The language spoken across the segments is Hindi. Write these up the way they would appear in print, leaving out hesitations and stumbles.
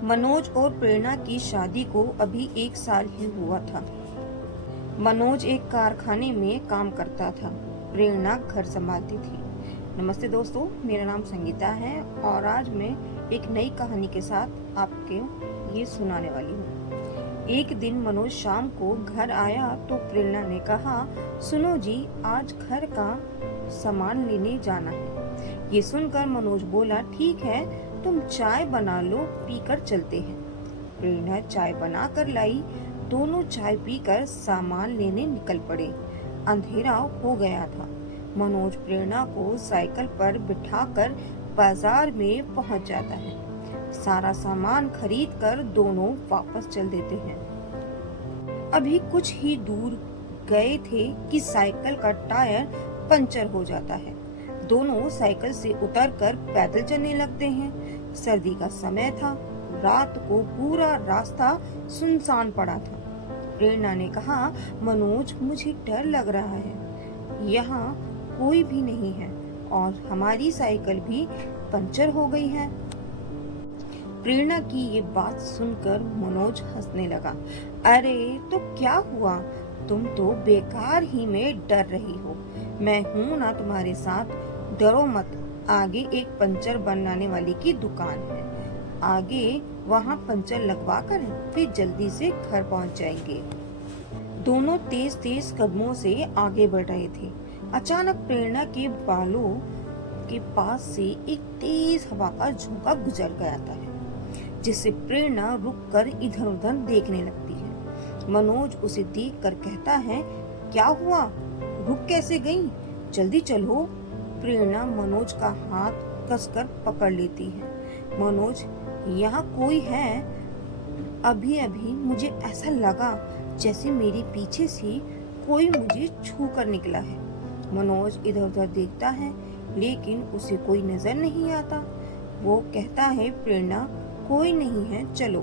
मनोज और प्रेरणा की शादी को अभी 1 साल ही हुआ था। मनोज एक कारखाने में काम करता था, प्रेरणा घर संभालती थी। नमस्ते दोस्तों, मेरा नाम संगीता है और आज मैं एक नई कहानी के साथ आपको ये सुनाने वाली हूँ। एक दिन मनोज शाम को घर आया तो प्रेरणा ने कहा, सुनो जी, आज घर का सामान लेने जाना है। ये सुनकर मनोज बोला, ठीक है, तुम चाय बना लो, पीकर चलते हैं। प्रेरणा चाय बना कर लाई। दोनों चाय पीकर सामान लेने निकल पड़े। अंधेरा हो गया था। मनोज प्रेरणा को साइकिल पर बिठाकर बाजार में पहुंच जाता है। सारा सामान खरीद कर दोनों वापस चल देते हैं। अभी कुछ ही दूर गए थे कि साइकिल का टायर पंचर हो जाता है। दोनों साइकिल से उतरकर पैदल चलने लगते हैं। सर्दी का समय था। रात को पूरा रास्ता सुनसान पड़ा था। प्रेरणा ने कहा, मनोज, मुझे डर लग रहा है। यहाँ कोई भी नहीं है और हमारी साइकिल भी पंचर हो गई है। प्रेरणा की ये बात सुनकर मनोज हंसने लगा। अरे तो क्या हुआ, तुम तो बेकार ही में डर रही हो। मैं हूँ ना तुम्हारे साथ, डरो मत। आगे एक पंचर बनाने वाले की दुकान है, आगे वहाँ पंचर लगवा कर फिर जल्दी से घर पहुँच जाएंगे। दोनों तेज तेज कदमों से आगे बढ़ रहे थे। अचानक प्रेरणा के बालों के पास से एक तेज हवा का झोंका गुजर जाता है, जिससे प्रेरणा रुककर इधर उधर देखने लगती है। मनोज उसे देखकर कहता है, क्या हुआ, रुक कैसे गई? जल्दी चलो। प्रेरणा मनोज का हाथ कसकर पकड़ लेती है। मनोज, यहाँ कोई है? अभी अभी मुझे ऐसा लगा जैसे मेरे पीछे से कोई मुझे छू कर निकला है। मनोज इधर उधर देखता है लेकिन उसे कोई नजर नहीं आता। वो कहता है, प्रेरणा, कोई नहीं है, चलो।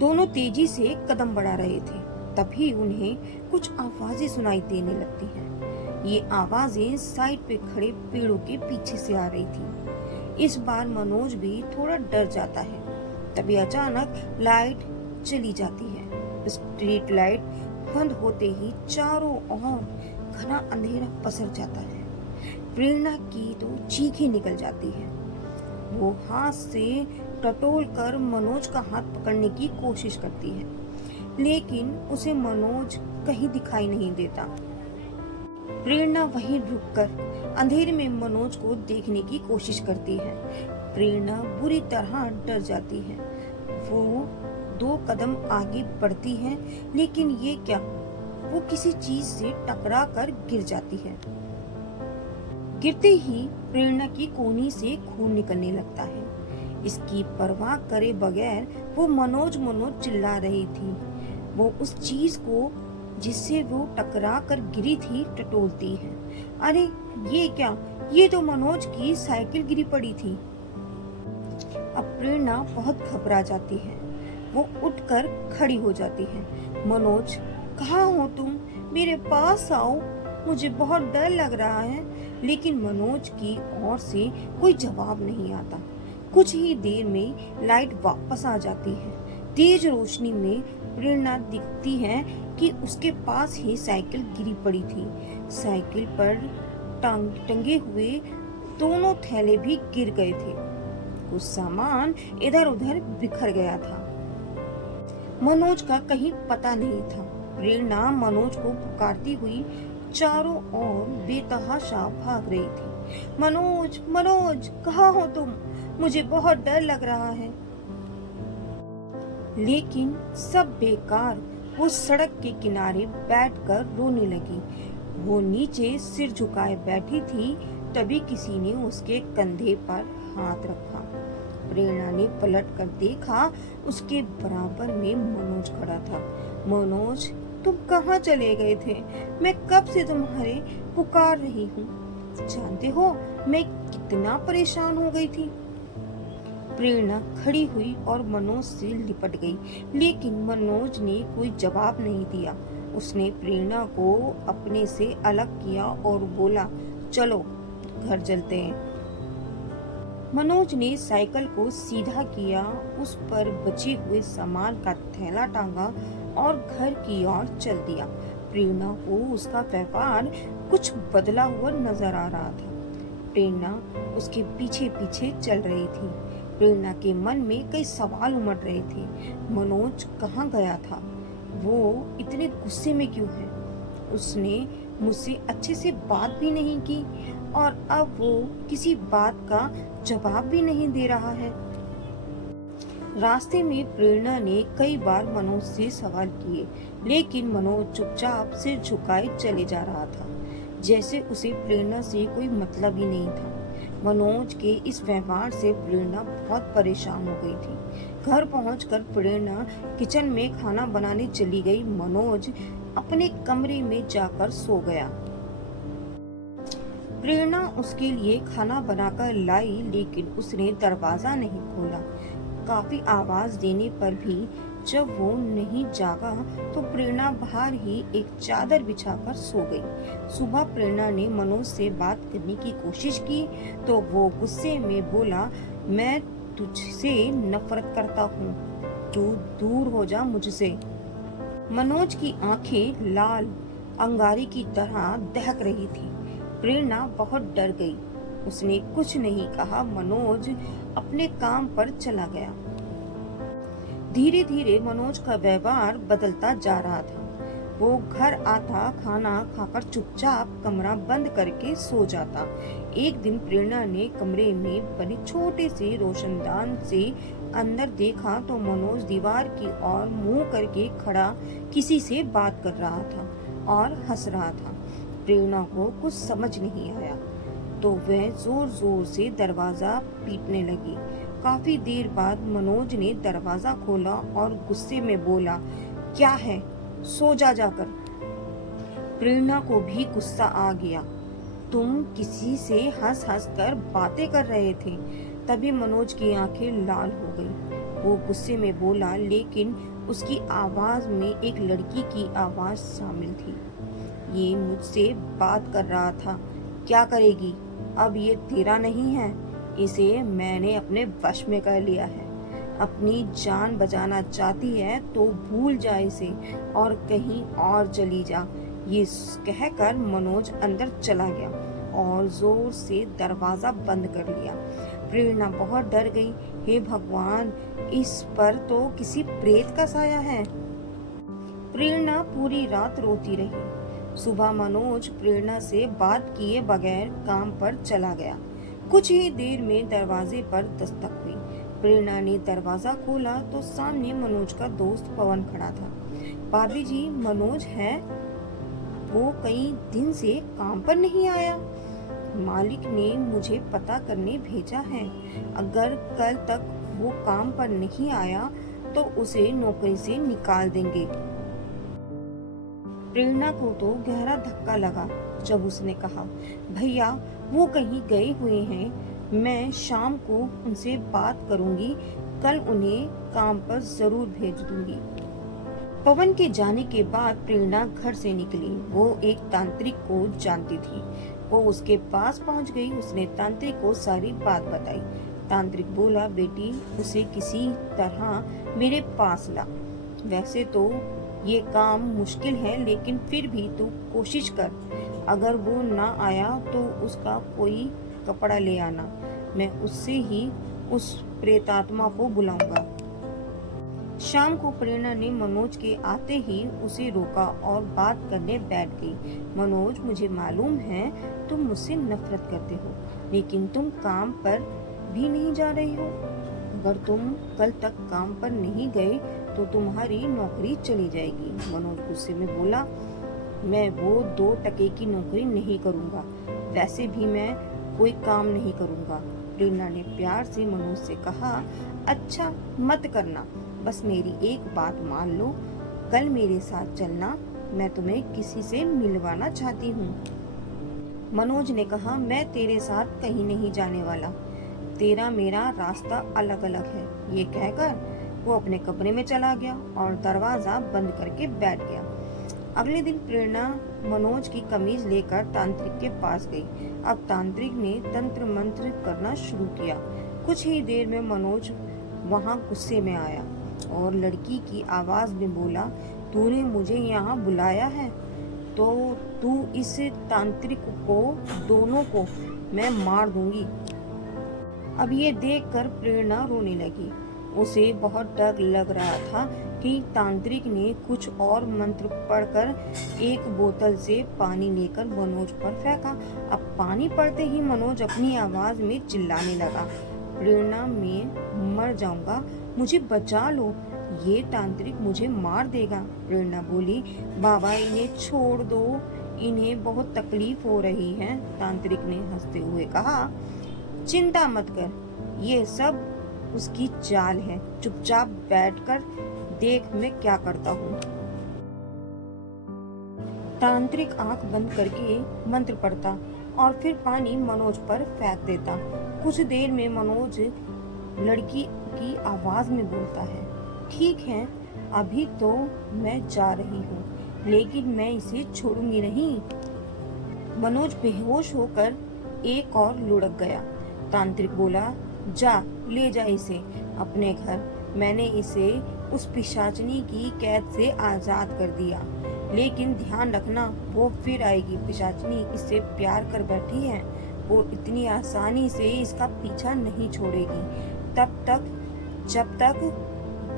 दोनों तेजी से कदम बढ़ा रहे थे। तभी उन्हें कुछ आवाजें सुनाई देने लगती हैं। ये आवाजें साइड पे खड़े पेड़ों के पीछे से आ रही थी। इस बार मनोज भी थोड़ा डर जाता है। तभी अचानक लाइट चली जाती है। स्ट्रीट लाइट बंद होते ही चारों ओर घना अंधेरा पसर जाता है। प्रेरणा की तो चीखें निकल जाती है। वो हाथ से टटोल कर मनोज का हाथ पकड़ने की कोशिश करती है, लेकिन उसे मनोज कहीं दिखाई नहीं देता। प्रेरणा वहीं रुककर अंधेरे में मनोज को देखने की कोशिश करती है। प्रेरणा बुरी तरह डर जाती है। वो 2 कदम आगे बढ़ती है, लेकिन ये क्या, वो किसी चीज से टकरा कर गिर जाती है। गिरते ही प्रेरणा की कोहनी से खून निकलने लगता है। इसकी परवाह करे बगैर वो मनोज मनोज चिल्ला रही थी। वो उस चीज को जिससे वो टकरा कर गिरी थी टटोलती है। अरे ये क्या, ये तो मनोज की साइकिल गिरी पड़ी थी। अब प्रेरणा बहुत घबरा जाती है। वो उठकर खड़ी हो जाती है। मनोज, कहाँ हो तुम? मेरे पास आओ, मुझे बहुत डर लग रहा है। लेकिन मनोज की ओर से कोई जवाब नहीं आता। कुछ ही देर में लाइट वापस आ जाती है। तेज रोशनी में प्रेरणा दिखती है कि उसके पास ही साइकिल गिरी पड़ी थी। साइकिल पर टंगे हुए दोनों थैले भी गिर गए थे। कुछ सामान इधर उधर बिखर गया था। मनोज का कहीं पता नहीं था। प्रेरणा मनोज को पुकारती हुई चारों ओर बेतहाशा भाग रही थी। मनोज, मनोज, कहाँ हो तुम? मुझे बहुत डर लग रहा है। लेकिन सब बेकार। वो सड़क के किनारे बैठकर रोने लगी। वो नीचे सिर झुकाए बैठी थी। तभी किसी ने उसके कंधे पर हाथ रखा। प्रेरणा ने पलट कर देखा, उसके बराबर में मनोज खड़ा था। मनोज, तुम कहाँ चले गए थे? मैं कब से तुम्हारे पुकार रही हूँ। जानते हो मैं कितना परेशान हो गई थी। प्रेरणा खड़ी हुई और मनोज से लिपट गई, लेकिन मनोज ने कोई जवाब नहीं दिया। उसने प्रेरणा को अपने से अलग किया और बोला, चलो घर चलते हैं। मनोज ने साइकिल को सीधा किया, उस पर बचे हुए सामान का थैला टांगा और घर की ओर चल दिया। प्रेरणा को उसका व्यवहार कुछ बदला हुआ नजर आ रहा था। प्रेरणा उसके पीछे पीछे चल रही थी। प्रेरणा के मन में कई सवाल उमड़ रहे थे। मनोज कहाँ गया था? वो इतने गुस्से में क्यों है? उसने मुझसे अच्छे से बात भी नहीं की और अब वो किसी बात का जवाब भी नहीं दे रहा है। रास्ते में प्रेरणा ने कई बार मनोज से सवाल किए, लेकिन मनोज चुपचाप सिर झुकाए चले जा रहा था, जैसे उसे प्रेरणा से कोई मतलब ही नहीं था। मनोज के इस व्यवहार से प्रेरणा बहुत परेशान हो गई थी। घर पहुंचकर प्रेरणा किचन में खाना बनाने चली गई। मनोज अपने कमरे में जाकर सो गया। प्रेरणा उसके लिए खाना बनाकर लाई, लेकिन उसने दरवाजा नहीं खोला। काफी आवाज देने पर भी जब वो नहीं जागा तो प्रेरणा बाहर ही एक चादर बिछाकर सो गई। सुबह प्रेरणा ने मनोज से बात करने की कोशिश की तो वो गुस्से में बोला, मैं तुझसे नफरत करता हूँ, तू दूर हो जा मुझसे। मनोज की आंखें लाल अंगारे की तरह दहक रही थी। प्रेरणा बहुत डर गई। उसने कुछ नहीं कहा। मनोज अपने काम पर चला गया। धीरे धीरे मनोज का व्यवहार बदलता जा रहा था। वो घर आता, खाना खाकर चुपचाप कमरा बंद करके सो जाता। एक दिन प्रेरणा ने कमरे में बने छोटे से रोशनदान से अंदर देखा तो मनोज दीवार की ओर मुंह करके खड़ा किसी से बात कर रहा था और हंस रहा था। प्रेरणा को कुछ समझ नहीं आया तो वह जोर जोर से दरवाजा पीटने लगी। काफी देर बाद मनोज ने दरवाजा खोला और गुस्से में बोला, क्या है, सो जा जाकर। प्रेरणा को भी गुस्सा आ गया। तुम किसी से हंस हंस कर बातें कर रहे थे। तभी मनोज की आंखें लाल हो गई। वो गुस्से में बोला, लेकिन उसकी आवाज में एक लड़की की आवाज शामिल थी। ये मुझसे बात कर रहा था। क्या करेगी? अब ये तेरा नहीं है, इसे मैंने अपने वश में कर लिया है। अपनी जान बचाना चाहती है तो भूल जा इसे और कहीं और चली जा। ये कहकर मनोज अंदर चला गया और जोर से दरवाजा बंद कर लिया। प्रेरणा बहुत डर गई। हे भगवान, इस पर तो किसी प्रेत का साया है। प्रेरणा पूरी रात रोती रही। सुबह मनोज प्रेरणा से बात किए बगैर काम पर चला गया। कुछ ही देर में दरवाजे पर दस्तक हुई। प्रेरणा ने दरवाजा खोला तो सामने मनोज का दोस्त पवन खड़ा था। भाभी जी, मनोज है? वो कई दिन से काम पर नहीं आया। मालिक ने मुझे पता करने भेजा है। अगर कल तक वो काम पर नहीं आया तो उसे नौकरी से निकाल देंगे। प्रेरणा को तो गहरा धक्का लगा जब उसने कहा, भैया वो कहीं गए हुए हैं, मैं शाम को उनसे बात करूंगी, कल उन्हें काम पर जरूर भेज दूंगी। पवन के जाने के बाद प्रेरणा घर से निकली। वो एक तांत्रिक को जानती थी। वो उसके पास पहुंच गई। उसने तांत्रिक को सारी बात बताई। तांत्रिक बोला, बेटी उसे किसी तरह मेरे पास ला। वैसे तो ये काम मुश्किल है, लेकिन फिर भी तू कोशिश कर। अगर वो ना आया तो उसका कोई कपड़ा ले आना। मैं उससे ही उस प्रेतात्मा को बुलाऊंगा। शाम को प्रेरणा ने मनोज के आते ही उसे रोका और बात करने बैठ गई। मनोज, मुझे मालूम है तुम मुझसे नफरत करते हो, लेकिन तुम काम पर भी नहीं जा रहे हो। अगर तुम कल तक काम पर नहीं गए तो तुम्हारी नौकरी चली जाएगी। मनोज गुस्से में बोला, मैं वो 2 टके की नौकरी नहीं करूंगा। वैसे भी मैं कोई काम नहीं करूंगा। प्रेरणा ने प्यार से मनोज से कहा, अच्छा मत करना, बस मेरी एक बात मान लो, कल मेरे साथ चलना, मैं तुम्हें किसी से मिलवाना चाहती हूँ। मनोज ने कहा, मैं तेरे साथ कहीं नहीं जाने वाला, तेरा मेरा रास्ता अलग अलग है। ये कहकर वो अपने कमरे में चला गया और दरवाजा बंद करके बैठ गया। अगले दिन प्रेरणा मनोज की कमीज लेकर तांत्रिक के पास गई। अब तांत्रिक ने तंत्र मंत्र करना शुरू किया। कुछ ही देर में मनोज वहां गुस्से में आया और लड़की की आवाज में बोला, तूने मुझे यहाँ बुलाया है तो तू इस तांत्रिक को दोनों को मैं मार दूंगी। अब ये देखकर प्रेरणा रोने लगी। उसे बहुत डर लग रहा था कि तांत्रिक ने कुछ और मंत्र पढ़कर एक बोतल से पानी लेकर मनोज पर फेंका। अब पानी पड़ते ही मनोज अपनी आवाज में चिल्लाने लगा, प्रेरणा मैं मर जाऊंगा, मुझे बचा लो, ये तांत्रिक मुझे मार देगा। प्रेरणा बोली, बाबा इन्हें छोड़ दो, इन्हें बहुत तकलीफ हो रही है। तांत्रिक ने हंसते हुए कहा, चिंता मत कर, ये सब उसकी चाल है, चुपचाप बैठकर देख मैं क्या करता हूँ। तांत्रिक आंख बंद करके मंत्र पढ़ता और फिर पानी मनोज पर फेंक देता। कुछ देर में मनोज लड़की की आवाज में बोलता है, ठीक है, अभी तो मैं जा रही हूँ, लेकिन मैं इसे छोड़ूंगी नहीं। मनोज बेहोश होकर एक और लुढ़क गया। तांत्रिक बोला, जा ले जा इसे अपने घर, मैंने इसे उस पिशाचनी की कैद से आजाद कर दिया, लेकिन ध्यान रखना वो फिर आएगी। पिशाचनी इससे प्यार कर बैठी है, वो इतनी आसानी से इसका पीछा नहीं छोड़ेगी। जब तक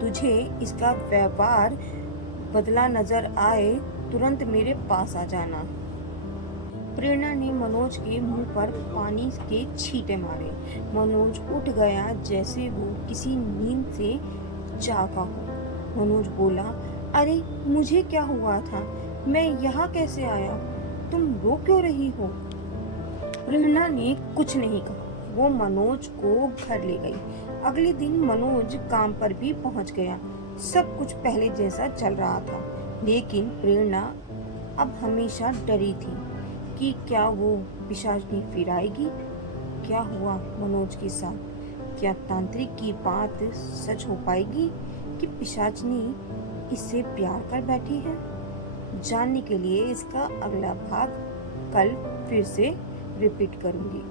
तुझे इसका व्यवहार बदला नजर आए, तुरंत मेरे पास आ जाना। प्रेरणा ने मनोज के मुंह पर पानी के छींटे मारे। मनोज उठ गया जैसे वो किसी नींद से जागा हो। मनोज बोला, अरे मुझे क्या हुआ था, मैं यहाँ कैसे आया, तुम रो क्यों रही हो? प्रेरणा ने कुछ नहीं कहा, वो मनोज को घर ले गई। अगले दिन मनोज काम पर भी पहुंच गया। सब कुछ पहले जैसा चल रहा था, लेकिन प्रेरणा अब हमेशा डरी थी कि क्या वो पिशाचनी फिर आएगी। क्या हुआ मनोज के साथ? क्या तांत्रिक की बात सच हो पाएगी कि पिशाचनी इससे प्यार कर बैठी है? जानने के लिए इसका अगला भाग कल फिर से रिपीट करूंगी।